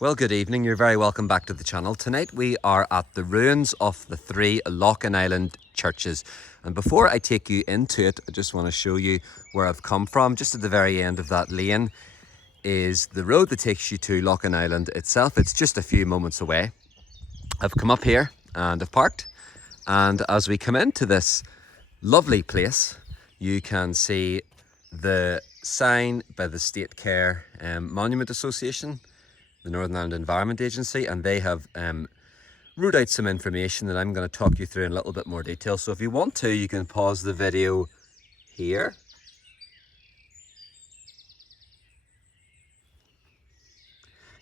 Well, good evening. You're very welcome back to the channel. Tonight we are at the ruins of the three Loughinisland churches. And before I take you into it, I just want to show you where I've come from. Just at the very end of that lane is the road that takes you to Loughinisland itself. It's just a few moments away. I've come up here and I've parked. And as we come into this lovely place, you can see the sign by the State Care Monument Association, the Northern Ireland Environment Agency, and they have wrote out some information that I'm going to talk you through in a little bit more detail. So if you want to, you can pause the video here.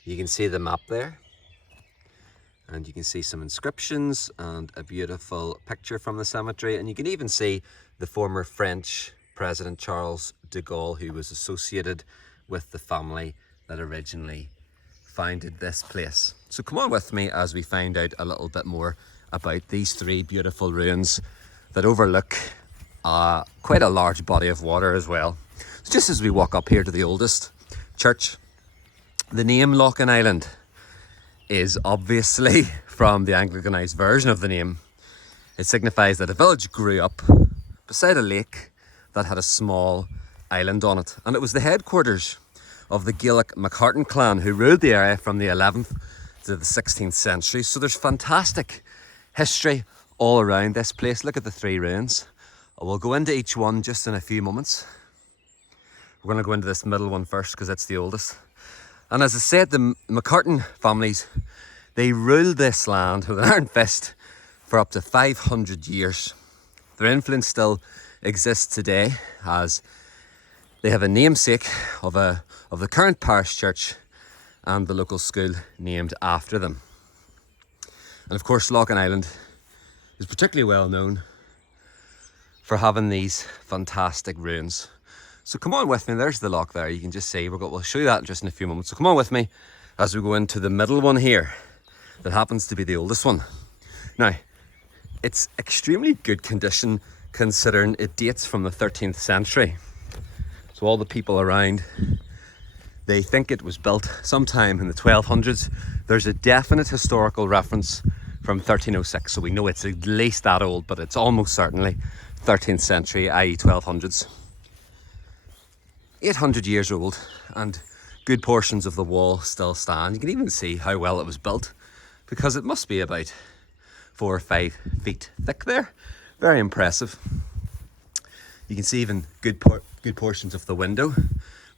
You can see the map there, and you can see some inscriptions and a beautiful picture from the cemetery, and you can even see the former French President Charles de Gaulle, who was associated with the family that originally founded this place. So come on with me as we find out a little bit more about these three beautiful ruins that overlook quite a large body of water as well. So just as we walk up here to the oldest church, the name Loughinisland is obviously from the Anglicanized version of the name. It signifies that a village grew up beside a lake that had a small island on it, and it was the headquarters of the Gaelic MacCartan clan who ruled the area from the 11th to the 16th century. So there's fantastic history all around this place. Look at the three ruins. We'll go into each one just in a few moments. We're going to go into this middle one first because it's the oldest. And as I said, the MacCartan families, they ruled this land with an iron fist for up to 500 years. Their influence still exists today as they have a namesake of the current parish church and the local school named after them. And of course, Loughinisland is particularly well known for having these fantastic ruins. So come on with me, there's the loch there, you can just see, we'll show you that just in a few moments. So come on with me as we go into the middle one here, that happens to be the oldest one. Now, it's extremely good condition considering it dates from the 13th century. So all the people around, they think it was built sometime in the 1200s. There's a definite historical reference from 1306, so we know it's at least that old, but it's almost certainly 13th century, i.e. 1200s. 800 years old, and good portions of the wall still stand. You can even see how well it was built, because it must be about 4 or 5 feet thick there. Very impressive. You can see even good portions of the window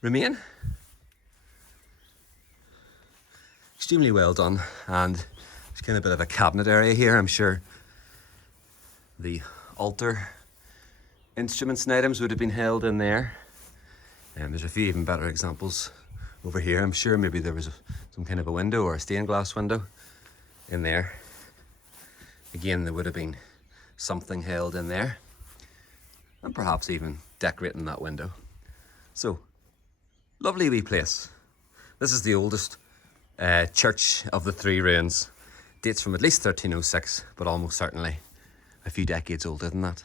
remain. Extremely well done, and there's kind of a bit of a cabinet area here. I'm sure the altar instruments and items would have been held in there. And there's a few even better examples over here. I'm sure maybe there was some kind of a window or a stained glass window in there. Again, there would have been something held in there, and perhaps even decorating that window. So, lovely wee place. This is the oldest church of the three ruins. Dates from at least 1306, but almost certainly a few decades older than that.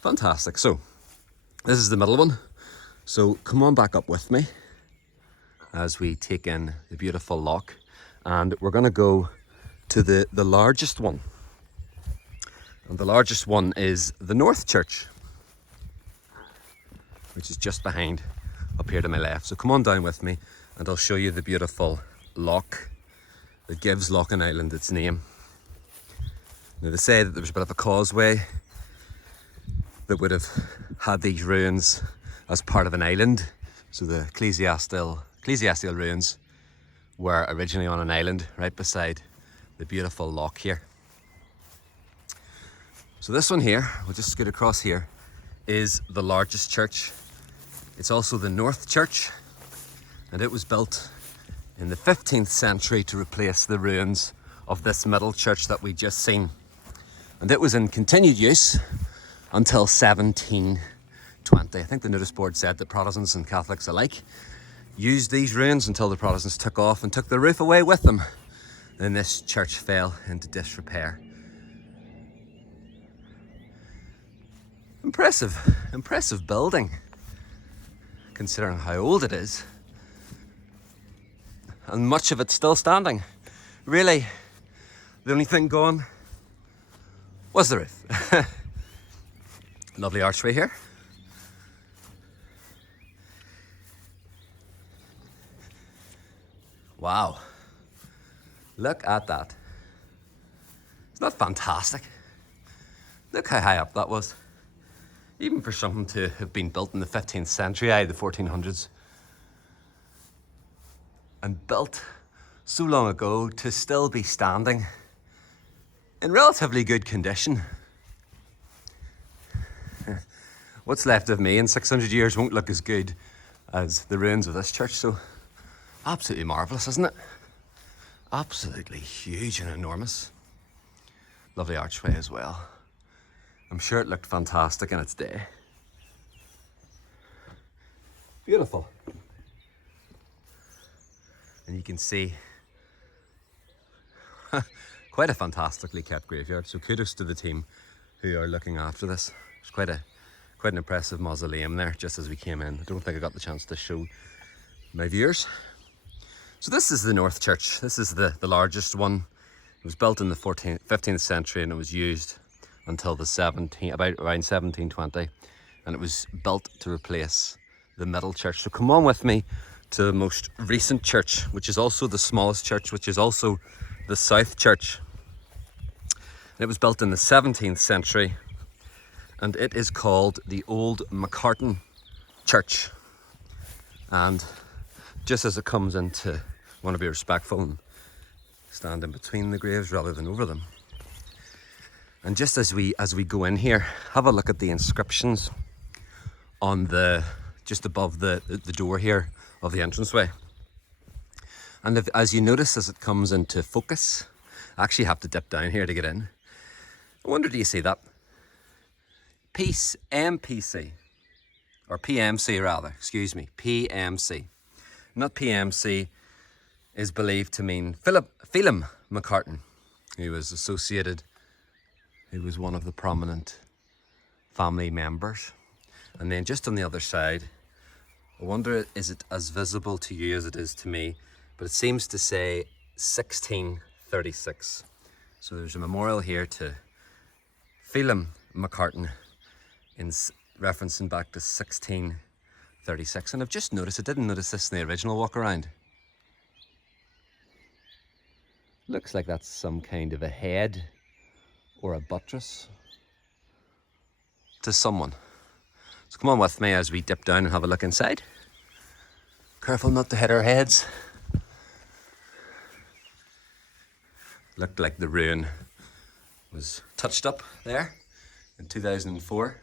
Fantastic. So, this is the middle one. So come on back up with me as we take in the beautiful loch, and we're going to go to the largest one. And the largest one is the North Church, which is just behind up here to my left. So come on down with me and I'll show you the beautiful loch that gives Loughinisland its name. Now, they say that there was a bit of a causeway that would have had these ruins as part of an island. So the ecclesiastical ruins were originally on an island right beside the beautiful loch here. So this one here, we'll just scoot across here, is the largest church. It's also the North Church, and it was built in the 15th century to replace the ruins of this middle church that we just seen. And it was in continued use until 1720. I think the notice board said that Protestants and Catholics alike used these ruins until the Protestants took off and took the roof away with them. Then this church fell into disrepair. Impressive building, considering how old it is. and much of it still standing. Really, the only thing gone was the roof. Lovely archway here. Wow, look at that. Isn't that fantastic? Look how high up that was. Even for something to have been built in the 15th century, the 1400s, and built so long ago to still be standing in relatively good condition. What's left of me in 600 years won't look as good as the ruins of this church, so absolutely marvellous, isn't it? Absolutely huge and enormous. Lovely archway as well. I'm sure it looked fantastic in its day. Beautiful. And you can see quite a fantastically kept graveyard. So kudos to the team who are looking after this. There's quite an impressive mausoleum there just as we came in. I don't think I got the chance to show my viewers. So this is the North Church. This is the largest one. It was built in the 15th century and it was used until around 1720, and it was built to replace the middle church. So come on with me to the most recent church, which is also the smallest church, which is also the South Church. And it was built in the 17th century, and it is called the Old McCartan Church. And just as it comes into, I want to be respectful and stand in between the graves rather than over them. And just as we go in here, have a look at the inscriptions on just above the door here of the entranceway. And as you notice, as it comes into focus, I actually have to dip down here to get in. I wonder, do you see that? Peace, MPC, or PMC rather, excuse me, PMC. Not PMC is believed to mean Phelim McCartan, who was one of the prominent family members. And then just on the other side, I wonder, is it as visible to you as it is to me? But it seems to say 1636. So there's a memorial here to Phelim McCartan in referencing back to 1636. And I've just noticed, I didn't notice this in the original walk around. Looks like that's some kind of a head or a buttress to someone. So come on with me as we dip down and have a look inside. Careful not to hit our heads. Looked like the ruin was touched up there in 2004.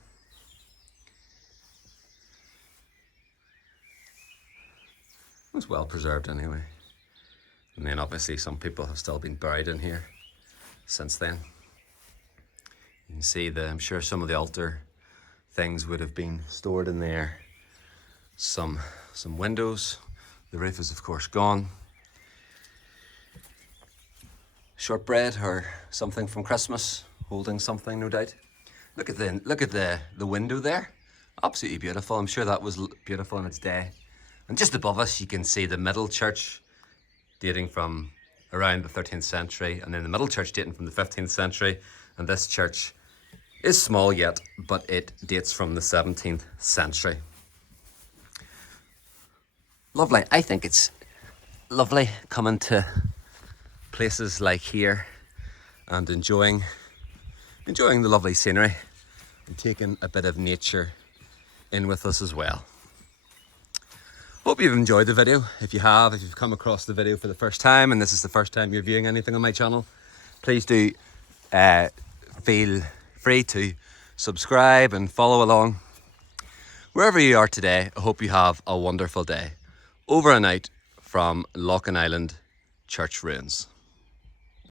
It was well preserved anyway. And then obviously some people have still been buried in here since then. You can see I'm sure some of the altar things would have been stored in there. Some windows. The roof is of course gone. Shortbread or something from Christmas, holding something no doubt. Look at the window there. Absolutely beautiful. I'm sure that was beautiful in its day. And just above us you can see the middle church dating from around the 13th century, and then the middle church dating from the 15th century. And this church is small yet, but it dates from the 17th century. Lovely. I think it's lovely coming to places like here and enjoying the lovely scenery and taking a bit of nature in with us as well. Hope you've enjoyed the video. If you've come across the video for the first time and this is the first time you're viewing anything on my channel, please do feel free to subscribe and follow along. Wherever you are today, I hope you have a wonderful day. Over and out from Loughinisland Church ruins.